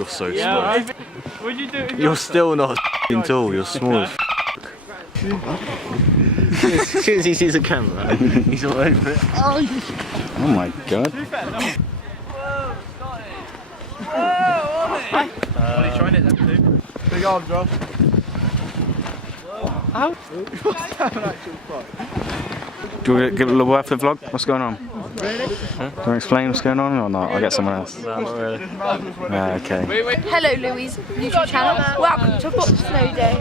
You're so small. What'd you do? You're still not tall, you're small as As soon as he sees a camera, he's all over it. Oh my god. Whoa, Scotty! Whoa, Ollie! Ollie, trying it then too. Big arm drop. How? What's that an actual fuck? Do you want to give a little word for the vlog? What's going on? Really? Huh? Do you want to explain what's going on or not? I'll get someone else. No, not really. Okay. Hello Louise, YouTube channel. Welcome to Box Snow Day.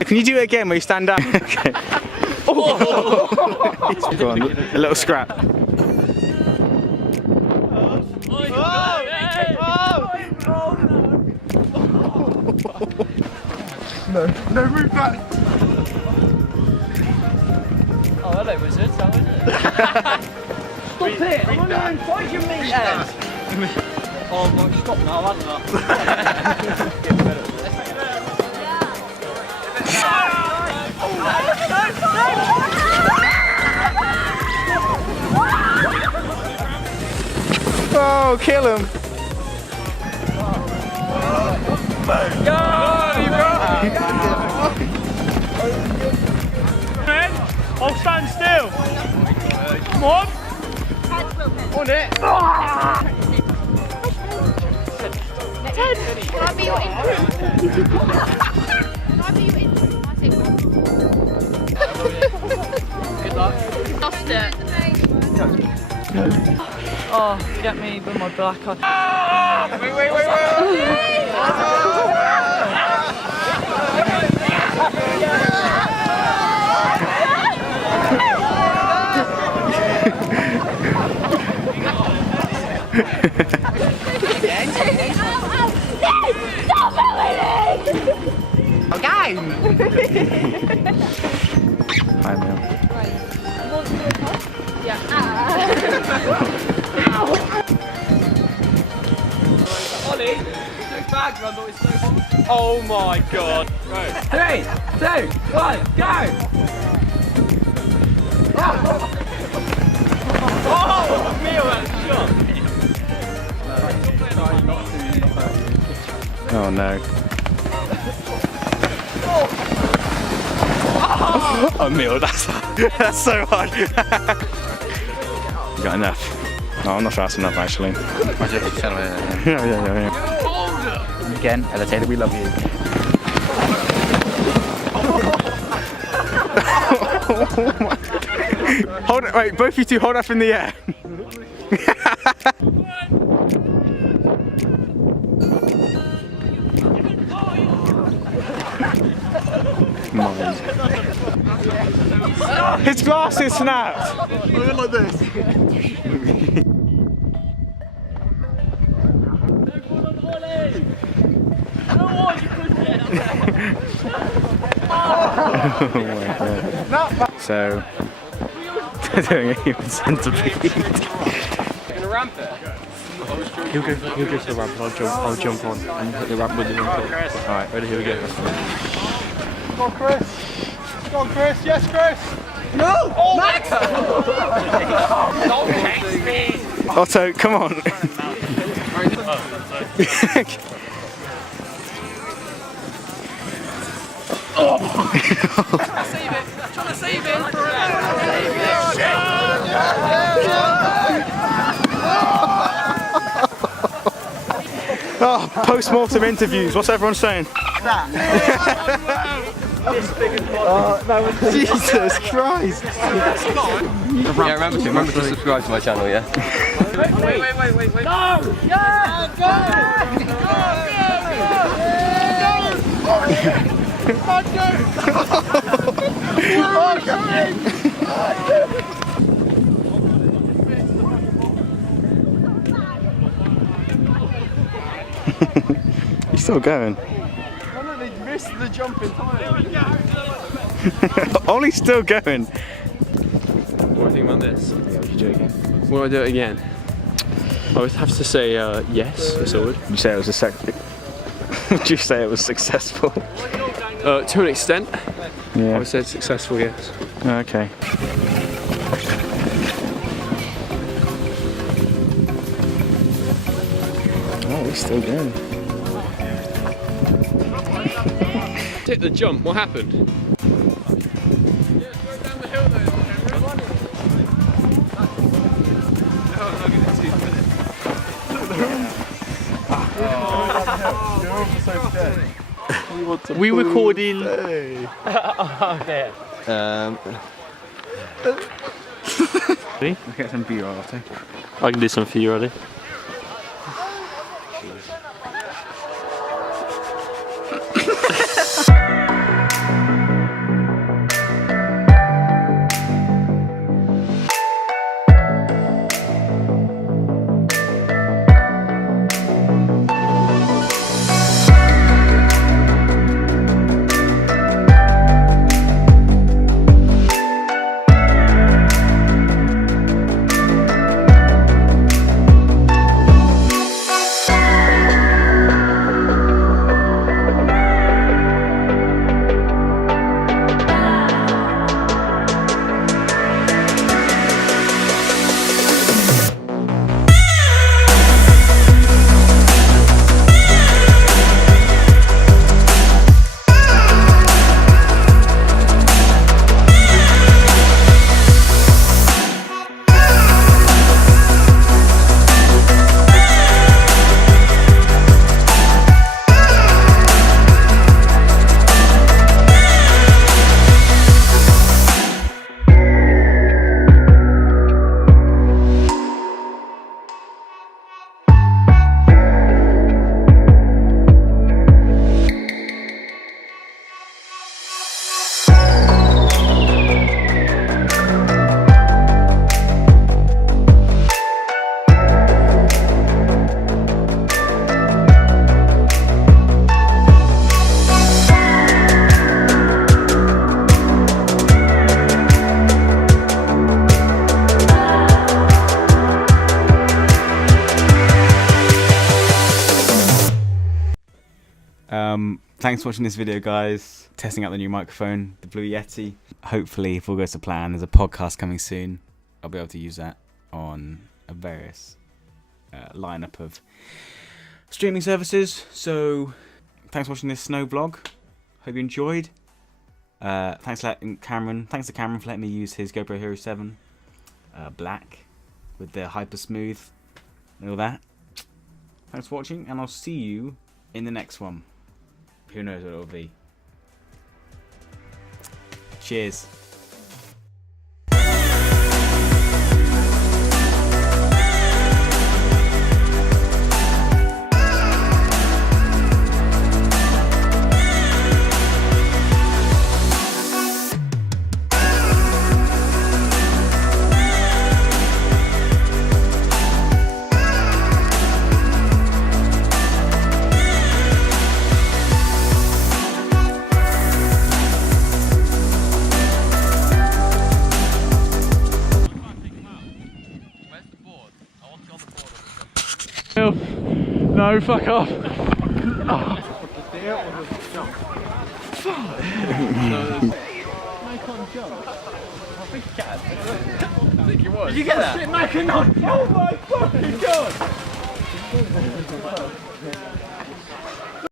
Can you do it again where you stand up? Okay. Oh. Go on, a little scrap. No, move back! Oh, hello, wizard. How is it? Stop it! I'm only going 5 meters! Oh, no, stop now, I don't Oh, kill him! Go! I'll stand still. Come on. On it. Ted, can I be your intro? Can I be your intro? I take one. Good luck. Lost it. Oh, get me with my black eye. Wait. Okay. Hi, Mel. Yeah. Ollie, look back, I thought it's so hot. Oh my god. Right. 3, 2, 1, go! Oh, feel that shot. Oh no. Oh, Emil, that's so hard. You got enough? No, I'm not fast enough actually. Yeah. Again, Taylor, we love you. Hold it, wait, both you two hold up in the air. His glasses snapped! Look like this. Oh my god. So, they're doing a human centipede. Gonna ramp it? He'll go to the ramp and I'll jump on and hit the ramp with him. Alright, ready, here we go. Go on, Chris. Go on, Chris. Yes, Chris. No! Oh, Max! Don't text me! Otto, come on. Save it! I'm trying to save it! Oh, post-mortem interviews, what's everyone saying? Jesus Christ! Yeah, remember to subscribe to my channel, yeah? Wait. No! Yeah! Go! He's still going. They missed the jump entirely. Ollie's still going. What do you think about this? Yeah, was you joking? Will I do it again? I would have to say yes, yes I would. Would you say it was would you say it was successful? To an extent, I Yeah. would say it's successful, yes. Okay. Still going. Hit the jump, what happened? We recording. Okay. Get some B-roll after. I can do some for you, ready? Thanks for watching this video, guys. Testing out the new microphone, the Blue Yeti. Hopefully, if all goes to plan, there's a podcast coming soon. I'll be able to use that on a various lineup of streaming services. So, thanks for watching this snow vlog. Hope you enjoyed. Thanks to Cameron for letting me use his GoPro Hero 7 Black with the hyper smooth and all that. Thanks for watching, and I'll see you in the next one. Who knows what it'll be. Cheers. No, fuck off. Did you get that? Shit, Mike, no. Oh my fucking god!